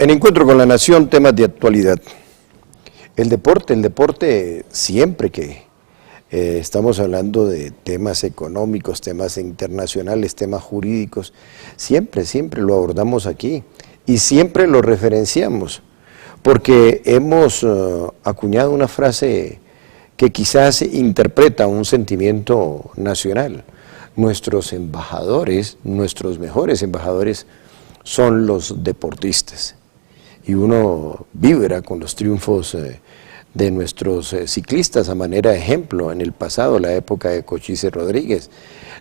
En Encuentro con la Nación, temas de actualidad. El deporte siempre que estamos hablando de temas económicos, temas internacionales, temas jurídicos, siempre lo abordamos aquí y siempre lo referenciamos, porque hemos acuñado una frase que quizás interpreta un sentimiento nacional. Nuestros embajadores, nuestros mejores embajadores son los deportistas. Y uno vibra con los triunfos de nuestros ciclistas a manera de ejemplo en el pasado, la época de Cochise Rodríguez,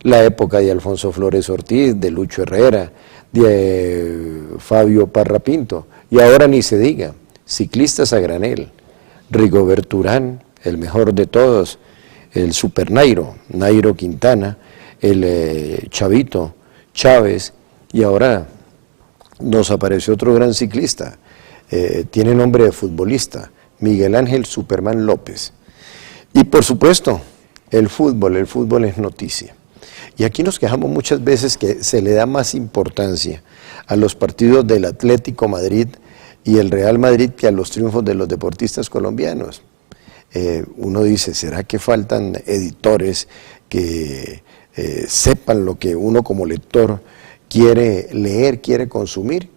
la época de Alfonso Flores Ortiz, de Lucho Herrera, de Fabio Parra Pinto, y ahora ni se diga, ciclistas a granel, Rigoberto Urán, el mejor de todos, el Super Nairo, Nairo Quintana, el Chavito, Chávez, y ahora nos apareció otro gran ciclista, tiene nombre de futbolista, Miguel Ángel Superman López. Y por supuesto, el fútbol es noticia. Y aquí nos quejamos muchas veces que se le da más importancia a los partidos del Atlético Madrid y el Real Madrid que a los triunfos de los deportistas colombianos. Uno dice, ¿será que faltan editores que sepan lo que uno como lector quiere leer, quiere consumir,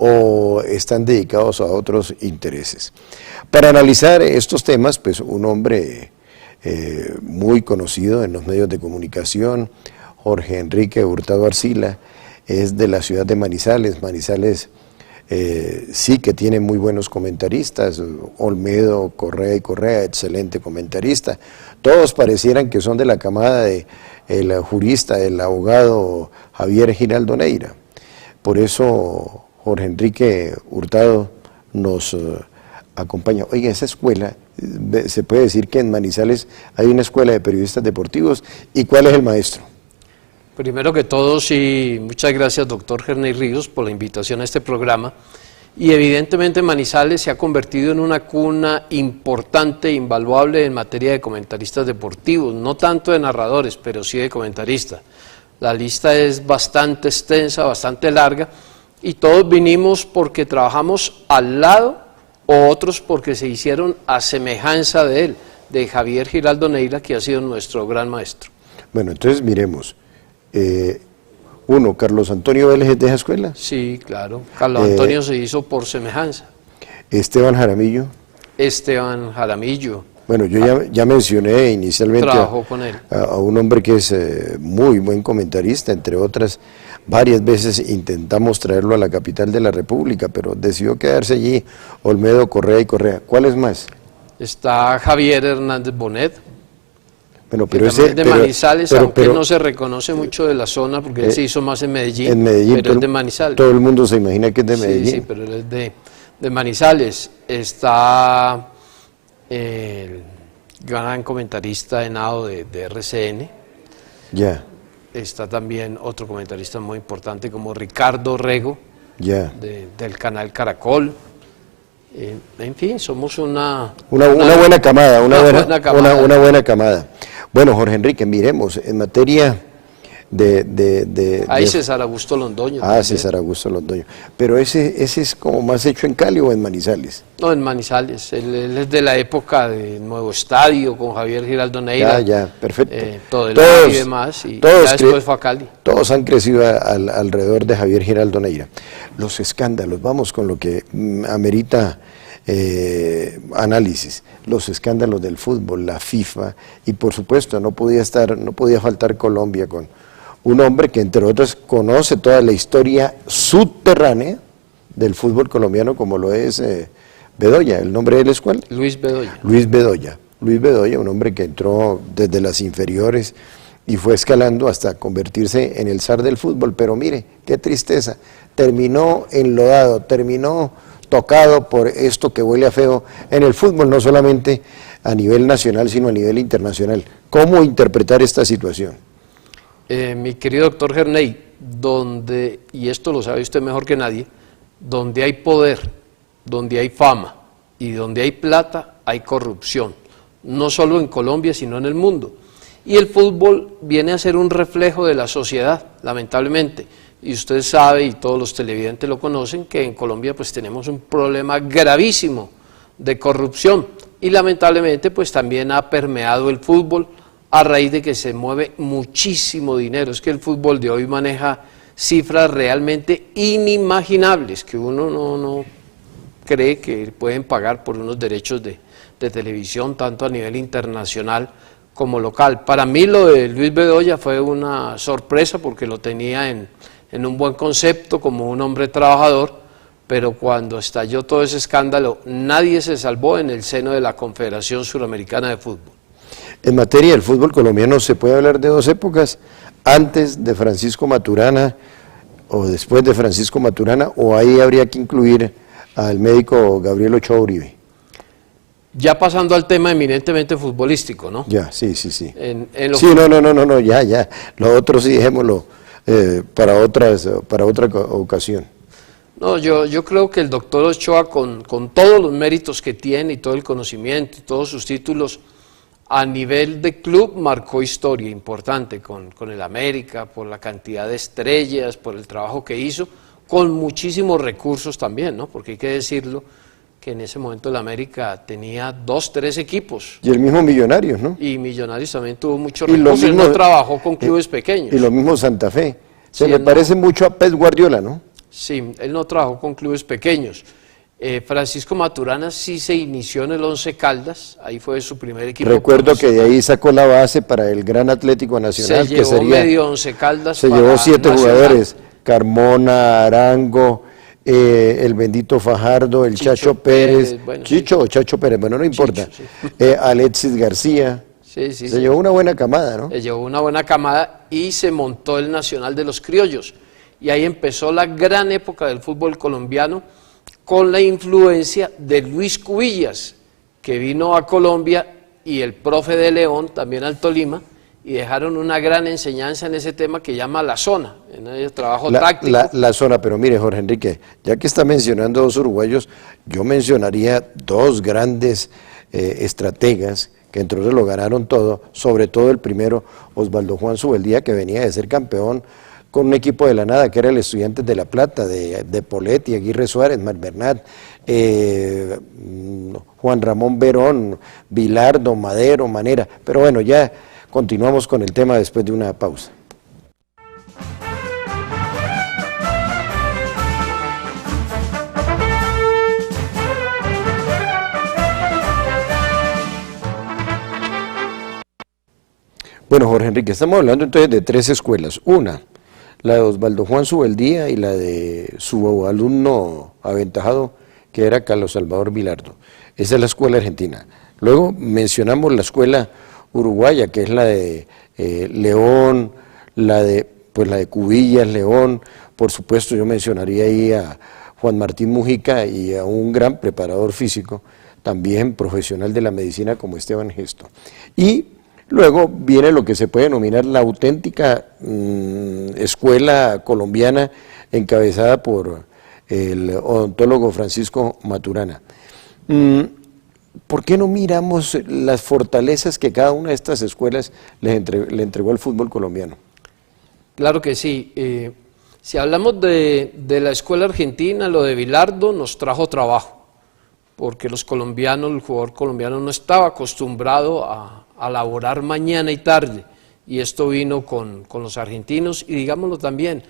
o están dedicados a otros intereses? Para analizar estos temas, pues un hombre muy conocido en los medios de comunicación, Jorge Enrique Hurtado Arcila, es de la ciudad de Manizales. Manizales sí que tiene muy buenos comentaristas, Olmedo, Correa y Correa, excelente comentarista. Todos parecieran que son de la camada de el jurista, el abogado Javier Giraldo Neira. Por eso Jorge Enrique Hurtado nos acompaña. Oiga, esa escuela, se puede decir que en Manizales hay una escuela de periodistas deportivos. ¿Y cuál es el maestro? Primero que todo, sí, muchas gracias, doctor Gerney Ríos, por la invitación a este programa. Y evidentemente Manizales se ha convertido en una cuna importante e invaluable en materia de comentaristas deportivos, no tanto de narradores, pero sí de comentaristas. La lista es bastante extensa, bastante larga, y todos vinimos porque trabajamos al lado, o otros porque se hicieron a semejanza de él, de Javier Giraldo Neira, que ha sido nuestro gran maestro. Bueno, entonces miremos. Uno, Carlos Antonio Vélez es de esa escuela. Sí, claro. Carlos Antonio se hizo por semejanza. Esteban Jaramillo. Esteban Jaramillo. Bueno, yo ya mencioné inicialmente trabajó con él. A un hombre que es muy buen comentarista, entre otras. Varias veces intentamos traerlo a la capital de la República, pero decidió quedarse allí. Olmedo, Correa y Correa. ¿Cuáles más? Está Javier Hernández Bonet. Bueno, pero ese, de Manizales, aunque no se reconoce mucho de la zona, porque él se hizo más en Medellín, pero es de Manizales. Todo el mundo se imagina que es de Medellín. Sí, pero él es de Manizales. Está el gran comentarista Henao de RCN. Ya. Está también otro comentarista muy importante como Ricardo Rego, del canal Caracol. En fin, somos una buena camada, una buena camada. Bueno, Jorge Enrique, miremos, en materia Hay César Augusto Londoño. César Augusto Londoño. Pero ese es como más hecho en Cali o en Manizales. No, en Manizales. Él es de la época de Nuevo Estadio, con Javier Giraldo Neira. Ya, perfecto. Todo el y demás, y ya después fue a Cali. Todos han crecido alrededor de Javier Giraldo Neira. Los escándalos, vamos con lo que amerita análisis. Los escándalos del fútbol, la FIFA, y por supuesto no podía faltar Colombia con un hombre que entre otras conoce toda la historia subterránea del fútbol colombiano, como lo es Bedoya. ¿El nombre de él es cuál? Luis Bedoya. Luis Bedoya, un hombre que entró desde las inferiores y fue escalando hasta convertirse en el zar del fútbol. Pero mire, qué tristeza, terminó enlodado, terminó tocado por esto que huele a feo en el fútbol, no solamente a nivel nacional, sino a nivel internacional. ¿Cómo interpretar esta situación? Mi querido doctor Gerney, y esto lo sabe usted mejor que nadie, donde hay poder, donde hay fama y donde hay plata, hay corrupción, no solo en Colombia, sino en el mundo. Y el fútbol viene a ser un reflejo de la sociedad, lamentablemente. y usted sabe, y todos los televidentes lo conocen, que en Colombia pues tenemos un problema gravísimo de corrupción, y lamentablemente pues también ha permeado el fútbol a raíz de que se mueve muchísimo dinero. Es que el fútbol de hoy maneja cifras realmente inimaginables que uno no cree que pueden pagar por unos derechos de televisión, tanto a nivel internacional como local. Para mí lo de Luis Bedoya fue una sorpresa porque lo tenía en un buen concepto como un hombre trabajador, pero cuando estalló todo ese escándalo, nadie se salvó en el seno de la Confederación Suramericana de Fútbol. En materia del fútbol colombiano, ¿se puede hablar de dos épocas? Antes de Francisco Maturana o después de Francisco Maturana, o ahí habría que incluir al médico Gabriel Ochoa Uribe. Ya pasando al tema eminentemente futbolístico, ¿no? Ya, sí. Sí, No, ya. Lo otro sí dejémoslo para otra ocasión. No, yo creo que el doctor Ochoa, con todos los méritos que tiene y todo el conocimiento y todos sus títulos, a nivel de club marcó historia importante con el América, por la cantidad de estrellas, por el trabajo que hizo, con muchísimos recursos también, ¿no? Porque hay que decirlo, que en ese momento el América tenía 2, 3 equipos. Y el mismo Millonarios, ¿no? Y Millonarios también tuvo muchos recursos, él no trabajó con clubes pequeños. Y lo mismo Santa Fe. Se Sí, me parece mucho a Pep Guardiola, ¿no? Sí, él no trabajó con clubes pequeños. Francisco Maturana sí se inició en el Once Caldas, ahí fue su primer equipo. Recuerdo que de ahí sacó la base para el Gran Atlético Nacional, se que llevó sería, medio Once Caldas. se para llevó 7 Nacional. jugadores, Carmona, Arango, el bendito Fajardo, el Chicho Chacho Pérez, bueno, Chicho sí. o Chacho Pérez, bueno, no importa, Chicho, Alexis García, se llevó una buena camada, ¿no? Se llevó una buena camada y se montó el Nacional de los Criollos, y ahí empezó la gran época del fútbol colombiano, con la influencia de Luis Cubillas, que vino a Colombia, y el profe de León, también al Tolima, y dejaron una gran enseñanza en ese tema que llama la zona, en el trabajo táctico. La zona, pero mire, Jorge Enrique, ya que está mencionando dos uruguayos, yo mencionaría dos grandes estrategas que entre otros lo ganaron todo, sobre todo el primero, Osvaldo Juan Subeldía, que venía de ser campeón con un equipo de la nada, que era el Estudiantes de La Plata, de Poletti, Aguirre Suárez, Mar Bernat, Juan Ramón Verón, Vilardo, Madero, Manera. Pero bueno, ya continuamos con el tema después de una pausa. Bueno, Jorge Enrique, estamos hablando entonces de tres escuelas. Una, la de Osvaldo Juan Subeldía, y la de su alumno aventajado, que era Carlos Salvador Vilardo. Esa es la escuela argentina. Luego mencionamos la escuela uruguaya, que es la de León, la de Cubillas, León. Por supuesto, yo mencionaría ahí a Juan Martín Mujica y a un gran preparador físico, también profesional de la medicina como Esteban Gesto. Y luego viene lo que se puede denominar la auténtica escuela colombiana, encabezada por el odontólogo Francisco Maturana. ¿Por qué no miramos las fortalezas que cada una de estas escuelas le entregó al fútbol colombiano? Claro que sí. Si hablamos de la escuela argentina, lo de Vilardo nos trajo trabajo, porque los colombianos, el jugador colombiano no estaba acostumbrado a laborar mañana y tarde, y esto vino con los argentinos, y digámoslo también,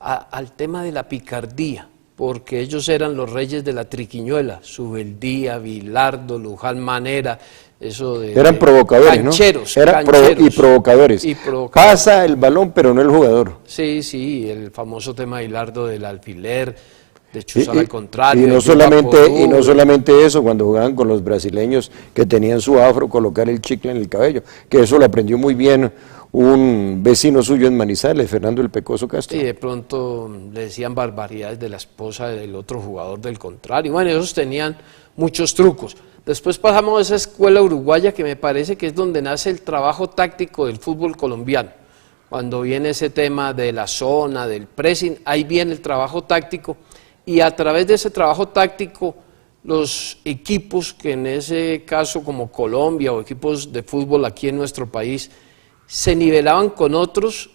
al tema de la picardía, porque ellos eran los reyes de la triquiñuela, Subeldía, Vilardo, Luján Manera, eso de... Eran provocadores, cancheros, ¿no? Y provocadores. Pasa el balón, pero no el jugador. Sí, el famoso tema de Vilardo del alfiler, de chuzar al contrario. Y no solamente eso, cuando jugaban con los brasileños que tenían su afro, colocar el chicle en el cabello, que eso lo aprendió muy bien un vecino suyo en Manizales, Fernando el Pecoso Castro. Y de pronto le decían barbaridades de la esposa del otro jugador del contrario. Bueno, esos tenían muchos trucos. Después pasamos a esa escuela uruguaya, que me parece que es donde nace el trabajo táctico del fútbol colombiano. Cuando viene ese tema de la zona, del pressing, ahí viene el trabajo táctico, y a través de ese trabajo táctico, los equipos que en ese caso como Colombia o equipos de fútbol aquí en nuestro país se nivelaban con otros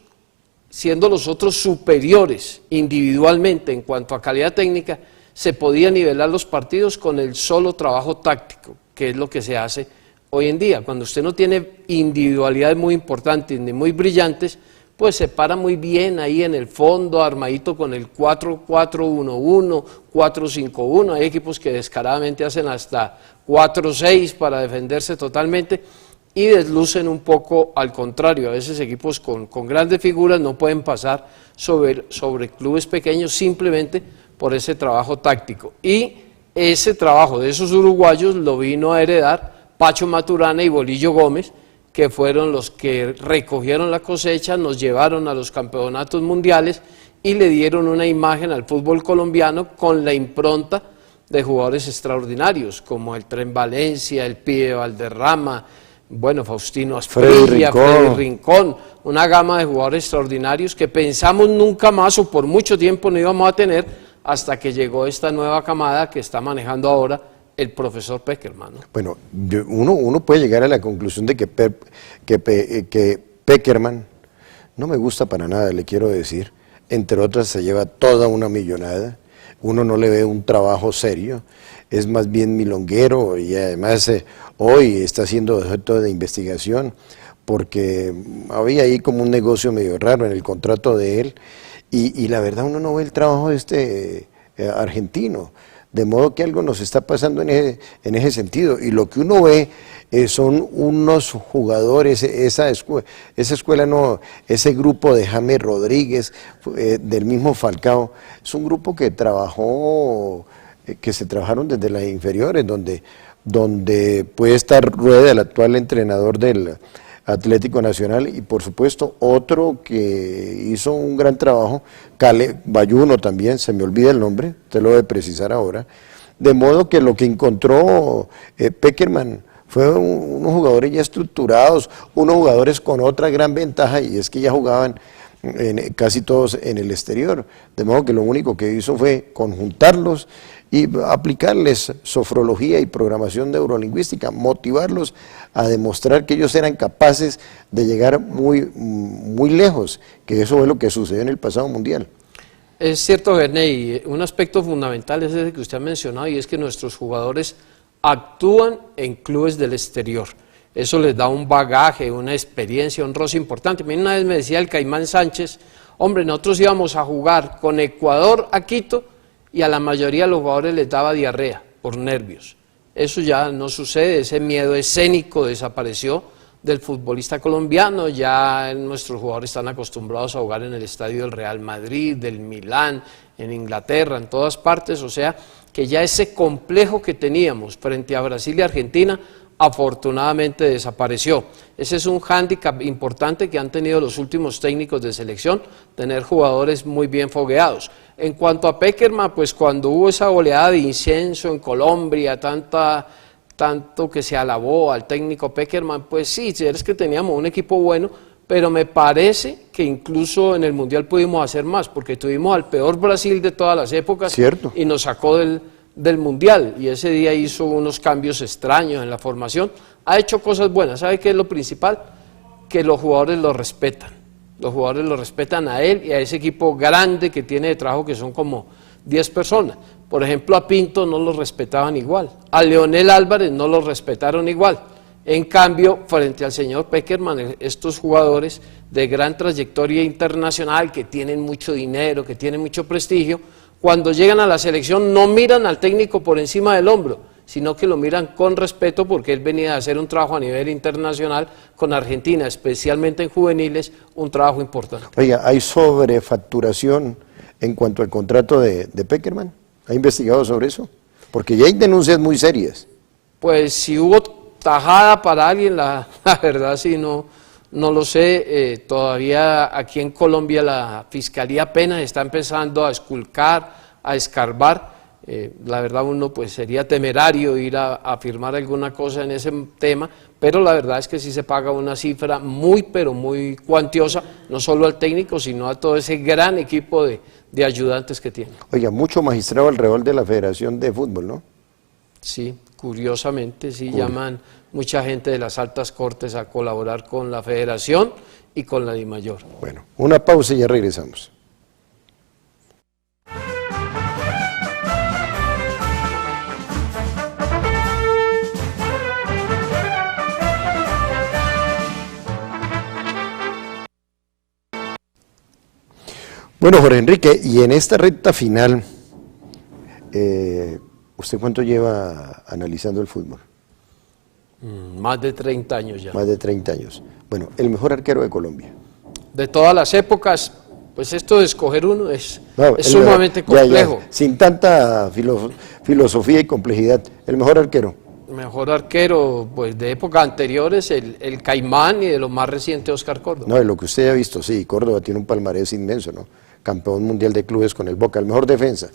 siendo los otros superiores individualmente en cuanto a calidad técnica, se podía nivelar los partidos con el solo trabajo táctico, que es lo que se hace hoy en día. Cuando usted no tiene individualidades muy importantes ni muy brillantes, pues se para muy bien ahí en el fondo, armadito con el 4-4-1-1, 4-5-1, hay equipos que descaradamente hacen hasta 4-6 para defenderse totalmente, y deslucen un poco al contrario. A veces equipos con grandes figuras no pueden pasar sobre clubes pequeños simplemente por ese trabajo táctico. Y ese trabajo de esos uruguayos lo vino a heredar Pacho Maturana y Bolillo Gómez, que fueron los que recogieron la cosecha, nos llevaron a los campeonatos mundiales y le dieron una imagen al fútbol colombiano con la impronta de jugadores extraordinarios, como el Tren Valencia, el Pibe Valderrama, bueno, Faustino Asprilla, Freddy Rincón, una gama de jugadores extraordinarios que pensamos nunca más o por mucho tiempo no íbamos a tener, hasta que llegó esta nueva camada que está manejando ahora el profesor Pekerman, ¿no? Bueno, uno puede llegar a la conclusión de que Pekerman no me gusta para nada, le quiero decir, entre otras se lleva toda una millonada, uno no le ve un trabajo serio, es más bien milonguero y además hoy está siendo objeto de investigación porque había ahí como un negocio medio raro en el contrato de él y la verdad uno no ve el trabajo de este argentino, de modo que algo nos está pasando en ese sentido y lo que uno ve son unos jugadores, esa escuela no, ese grupo de James Rodríguez, del mismo Falcao, es un grupo que trabajó, que se trabajaron desde las inferiores, donde puede estar Rueda, el actual entrenador del Atlético Nacional, y por supuesto otro que hizo un gran trabajo, Bayuno también, se me olvida el nombre, te lo voy a precisar ahora, de modo que lo que encontró Pekerman fue unos jugadores ya estructurados, unos jugadores con otra gran ventaja, y es que ya jugaban casi todos en el exterior, de modo que lo único que hizo fue conjuntarlos y aplicarles sofrología y programación neurolingüística, motivarlos a demostrar que ellos eran capaces de llegar muy lejos, que eso es lo que sucedió en el pasado mundial. Es cierto, Gerney, un aspecto fundamental es ese que usted ha mencionado, y es que nuestros jugadores actúan en clubes del exterior. Eso les da un bagaje, una experiencia, un roce importante. Una vez me decía el Caimán Sánchez, hombre, nosotros íbamos a jugar con Ecuador a Quito y a la mayoría de los jugadores les daba diarrea por nervios. Eso ya no sucede, ese miedo escénico desapareció del futbolista colombiano, ya nuestros jugadores están acostumbrados a jugar en el estadio del Real Madrid, del Milán, en Inglaterra, en todas partes, o sea que ya ese complejo que teníamos frente a Brasil y Argentina afortunadamente desapareció. Ese es un hándicap importante que han tenido los últimos técnicos de selección, tener jugadores muy bien fogueados. En cuanto a Pekerman, pues cuando hubo esa oleada de incienso en Colombia, tanto que se alabó al técnico Pekerman, pues sí, es que teníamos un equipo bueno, pero me parece que incluso en el Mundial pudimos hacer más, porque tuvimos al peor Brasil de todas las épocas. Cierto. Y nos sacó del Mundial, y ese día hizo unos cambios extraños en la formación, ha hecho cosas buenas. ¿Sabe qué es lo principal? Que los jugadores lo respetan. Los jugadores lo respetan a él y a ese equipo grande que tiene de trabajo, que son como 10 personas. Por ejemplo, a Pinto no lo respetaban igual, a Leonel Álvarez no lo respetaron igual. En cambio, frente al señor Pekerman, estos jugadores de gran trayectoria internacional, que tienen mucho dinero, que tienen mucho prestigio, cuando llegan a la selección no miran al técnico por encima del hombro, sino que lo miran con respeto, porque él venía a hacer un trabajo a nivel internacional con Argentina, especialmente en juveniles, un trabajo importante. Oiga, ¿hay sobrefacturación en cuanto al contrato de Pekerman? ¿Ha investigado sobre eso? Porque ya hay denuncias muy serias. Pues si hubo tajada para alguien, la verdad sí no lo sé. Todavía aquí en Colombia la Fiscalía apenas está empezando a esculcar, a escarbar. La verdad uno pues sería temerario ir a afirmar alguna cosa en ese tema, pero la verdad es que sí se paga una cifra muy pero muy cuantiosa, no solo al técnico, sino a todo ese gran equipo de ayudantes que tiene. Oiga, mucho magistrado alrededor de la Federación de Fútbol, ¿no? Sí, curiosamente, sí llaman mucha gente de las altas cortes a colaborar con la federación, y con la DIMAYOR. Bueno, una pausa y ya regresamos. Bueno, Jorge Enrique, y en esta recta final, ¿usted cuánto lleva analizando el fútbol? Más de 30 años ya. Más de 30 años. Bueno, el mejor arquero de Colombia. De todas las épocas, pues esto de escoger uno es No, sumamente complejo. Sin tanta filosofía y complejidad, el mejor arquero. Mejor arquero, pues de épocas anteriores, el Caimán, y de lo más reciente, Oscar Córdoba. No, de lo que usted ha visto, sí, Córdoba tiene un palmarés inmenso, ¿no? Campeón mundial de clubes con el Boca, el mejor defensa.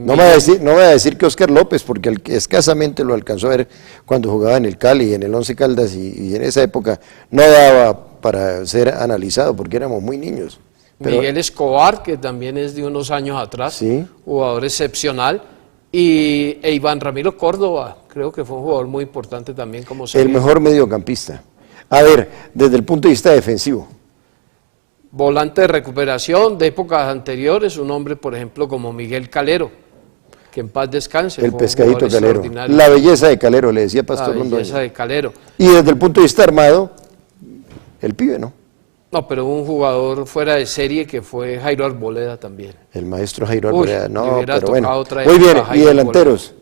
No me voy a decir que Oscar López, porque escasamente lo alcanzó a ver cuando jugaba en el Cali, en el Once Caldas, y en esa época no daba para ser analizado, porque éramos muy niños. Pero, Miguel Escobar, que también es de unos años atrás, ¿sí? Jugador excepcional, e Iván Ramiro Córdoba, creo que fue un jugador muy importante también como el mejor mediocampista. A ver, desde el punto de vista defensivo. Volante de recuperación de épocas anteriores, un hombre, por ejemplo, como Miguel Calero, que en paz descanse. El pescadito Calero. La belleza de Calero, le decía Pastor Londoño. La belleza de Calero. Y desde el punto de vista armado, el pibe, ¿no? No, pero un jugador fuera de serie que fue Jairo Arboleda también. El maestro Jairo Arboleda, no, pero bueno. Muy bien, ¿y delanteros?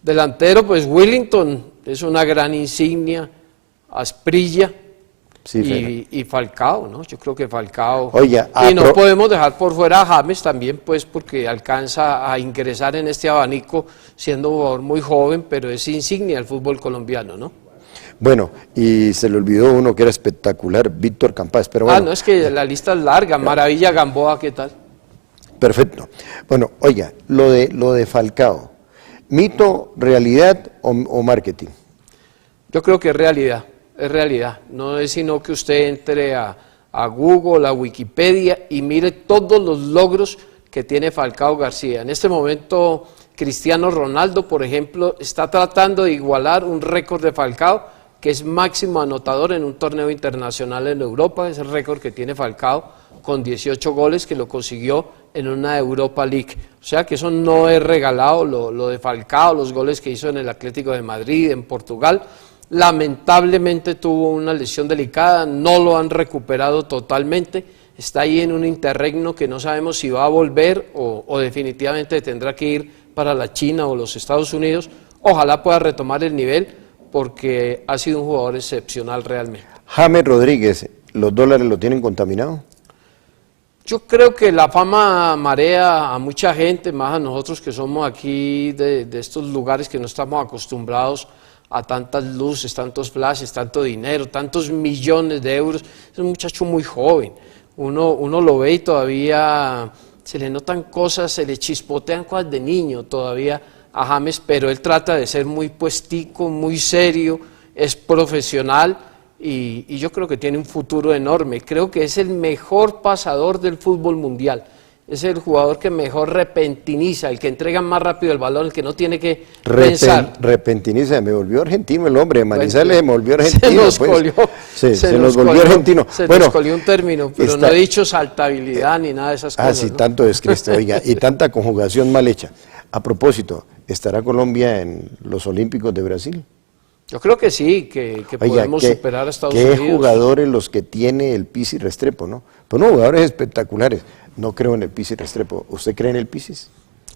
Delantero, pues Willington, es una gran insignia, Asprilla. Sí, y Falcao, ¿no? Yo creo que Falcao. Oye, y no podemos dejar por fuera a James también, pues, porque alcanza a ingresar en este abanico siendo un jugador muy joven, pero es insignia del fútbol colombiano, ¿no? Bueno, y se le olvidó uno que era espectacular, Víctor Campás, pero bueno. No, es que la lista es larga. Maravilla Gamboa, ¿qué tal? Perfecto. Bueno, oiga, lo de Falcao, ¿mito, realidad o marketing? Yo creo que es realidad. Es realidad, no es sino que usted entre a Google, a Wikipedia y mire todos los logros que tiene Falcao García. En este momento, Cristiano Ronaldo, por ejemplo, está tratando de igualar un récord de Falcao, que es máximo anotador en un torneo internacional en Europa, es el récord que tiene Falcao con 18 goles que lo consiguió en una Europa League. O sea que eso no es regalado, lo de Falcao, los goles que hizo en el Atlético de Madrid, en Portugal. Lamentablemente tuvo una lesión delicada, no lo han recuperado totalmente, está ahí en un interregno que no sabemos si va a volver o definitivamente tendrá que ir para la China o los Estados Unidos. Ojalá pueda retomar el nivel porque ha sido un jugador excepcional realmente. James Rodríguez, ¿los dólares lo tienen contaminado? Yo creo que la fama marea a mucha gente, más a nosotros que somos aquí de estos lugares que no estamos acostumbrados a tantas luces, tantos flashes, tanto dinero, tantos millones de euros. Es un muchacho muy joven, uno lo ve y todavía se le notan cosas, se le chispotean cosas de niño todavía a James, pero él trata de ser muy puestico, muy serio, es profesional y yo creo que tiene un futuro enorme. Creo que es el mejor pasador del fútbol mundial. Es el jugador que mejor repentiniza, el que entrega más rápido el balón, el que no tiene que pensar. Repentiniza, me volvió argentino el hombre, Manizales se me volvió argentino. Se nos colió. Sí, se nos volvió argentino. Se nos colió un término, pero no he dicho saltabilidad ni nada de esas cosas. Sí, ¿no? tanto es Cristo, oiga, y tanta conjugación mal hecha. A propósito, ¿estará Colombia en los Olímpicos de Brasil? Yo creo que sí, que podemos superar a Estados Unidos. ¿Qué jugadores los que tiene el Pizzi Restrepo, no? Pues no, jugadores espectaculares. No creo en el Pizzi Restrepo. ¿Usted cree en el Pizzi?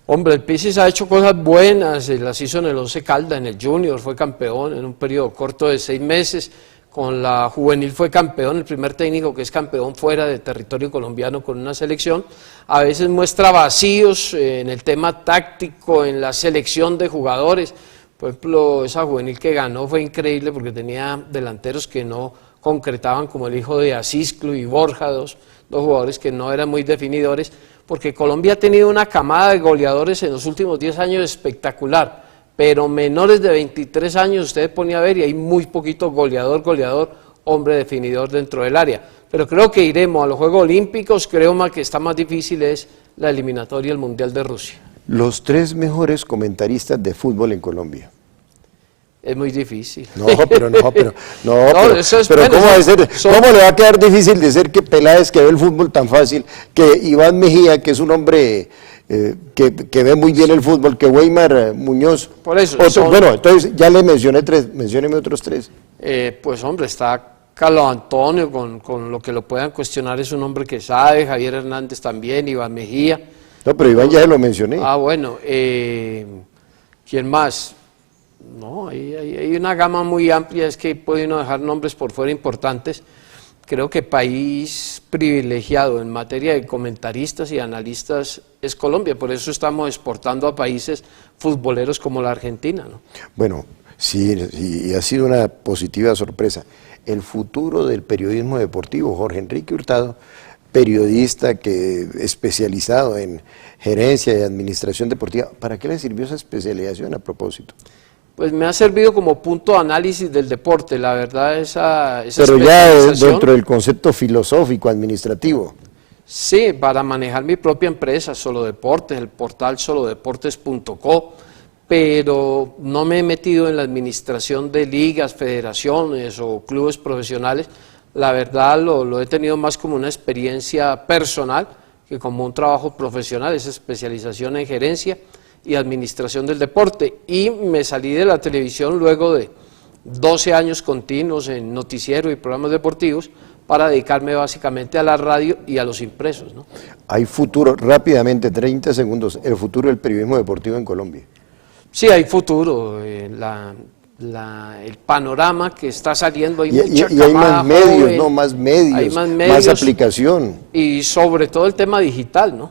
Hombre, el Pizzi ha hecho cosas buenas, las hizo en el Once Caldas, en el Junior, fue campeón en un periodo corto de 6 meses, con la juvenil fue campeón, el primer técnico que es campeón fuera de territorio colombiano con una selección. A veces muestra vacíos en el tema táctico, en la selección de jugadores. Por ejemplo, esa juvenil que ganó fue increíble porque tenía delanteros que no concretaban, como el hijo de Asisclu y Borja, dos jugadores que no eran muy definidores, porque Colombia ha tenido una camada de goleadores en los últimos 10 años espectacular, pero menores de 23 años usted pone a ver y hay muy poquito goleador, hombre definidor dentro del área. Pero creo que iremos a los Juegos Olímpicos, creo que está más difícil es la eliminatoria del Mundial de Rusia. Los 3 mejores comentaristas de fútbol en Colombia. Es muy difícil. No, pero No, eso es, pero bueno, ¿cómo, ¿cómo le va a quedar difícil decir que Peláez, que ve el fútbol tan fácil, que Iván Mejía, que es un hombre que ve muy bien el fútbol, que Weimar Muñoz? Por eso. Bueno, entonces ya le mencioné tres, mencióneme otros tres. Pues hombre, está Carlos Antonio, con lo que lo puedan cuestionar, es un hombre que sabe, Javier Hernández también, Iván Mejía. No, pero Iván ya lo mencioné. Ah, bueno, ¿quién más? No, hay una gama muy amplia, es que puede uno dejar nombres por fuera importantes. Creo que país privilegiado en materia de comentaristas y analistas es Colombia, por eso estamos exportando a países futboleros como la Argentina, ¿no? Bueno, sí, ha sido una positiva sorpresa. El futuro del periodismo deportivo, Jorge Enrique Hurtado, periodista especializado en gerencia y administración deportiva. ¿Para qué le sirvió esa especialización a propósito? Pues me ha servido como punto de análisis del deporte, la verdad, esa Pero ya especialización. dentro del concepto filosófico, administrativo. Sí, para manejar mi propia empresa, Solo Deportes, el portal solodeportes.co, pero no me he metido en la administración de ligas, federaciones o clubes profesionales. La verdad lo he tenido más como una experiencia personal que como un trabajo profesional, esa especialización en gerencia y administración del deporte. Y me salí de la televisión luego de 12 años continuos en noticiero y programas deportivos para dedicarme básicamente a la radio y a los impresos, ¿no? Hay futuro, rápidamente, 30 segundos, el futuro del periodismo deportivo en Colombia. Sí, hay futuro. El panorama que está saliendo, hay mucha y hay camada más medios, joven, ¿no? Más medios, hay más medios, más aplicación. y sobre todo el tema digital, ¿no?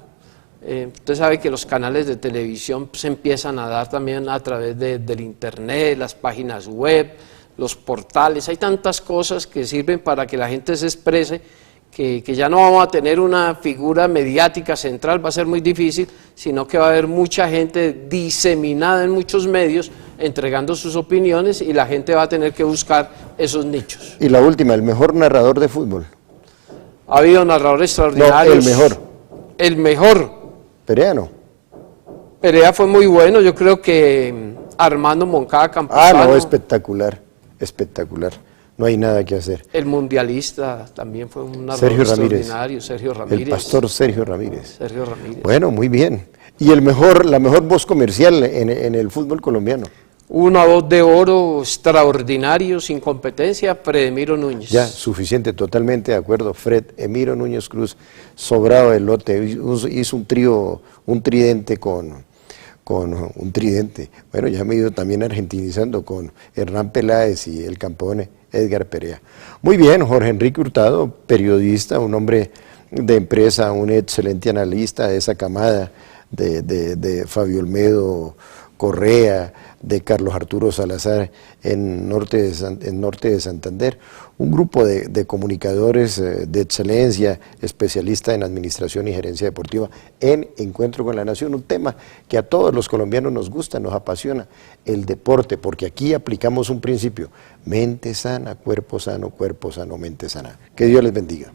Usted sabe que los canales de televisión se empiezan a dar también a través del internet, las páginas web, los portales, hay tantas cosas que sirven para que la gente se exprese, que ya no vamos a tener una figura mediática central, va a ser muy difícil, sino que va a haber mucha gente diseminada en muchos medios, entregando sus opiniones, y la gente va a tener que buscar esos nichos. Y la última, el mejor narrador de fútbol. Ha habido narradores extraordinarios. No, el mejor. El mejor. Perea no. Perea fue muy bueno, yo creo que Armando Moncada Campuzano. Ah, no, espectacular, espectacular. No hay nada que hacer. El mundialista también fue un narrador extraordinario, Sergio Ramírez. El pastor Sergio Ramírez. Sergio Ramírez. Bueno, muy bien. ¿Y la mejor voz comercial en el fútbol colombiano? Una voz de oro extraordinario, sin competencia, Fred Emiro Núñez. Ya, suficiente, totalmente de acuerdo. Fred Emiro Núñez Cruz, sobrado del lote, hizo un tridente con un tridente. Bueno, ya me he ido también argentinizando con Hernán Peláez y el campeón Edgar Perea. Muy bien, Jorge Enrique Hurtado, periodista, un hombre de empresa, un excelente analista de esa camada de Fabio Olmedo Correa, de Carlos Arturo Salazar en norte de Santander, un grupo de comunicadores de excelencia, especialistas en administración y gerencia deportiva en Encuentro con la Nación, un tema que a todos los colombianos nos gusta, nos apasiona, el deporte, porque aquí aplicamos un principio, mente sana, cuerpo sano, mente sana. Que Dios les bendiga.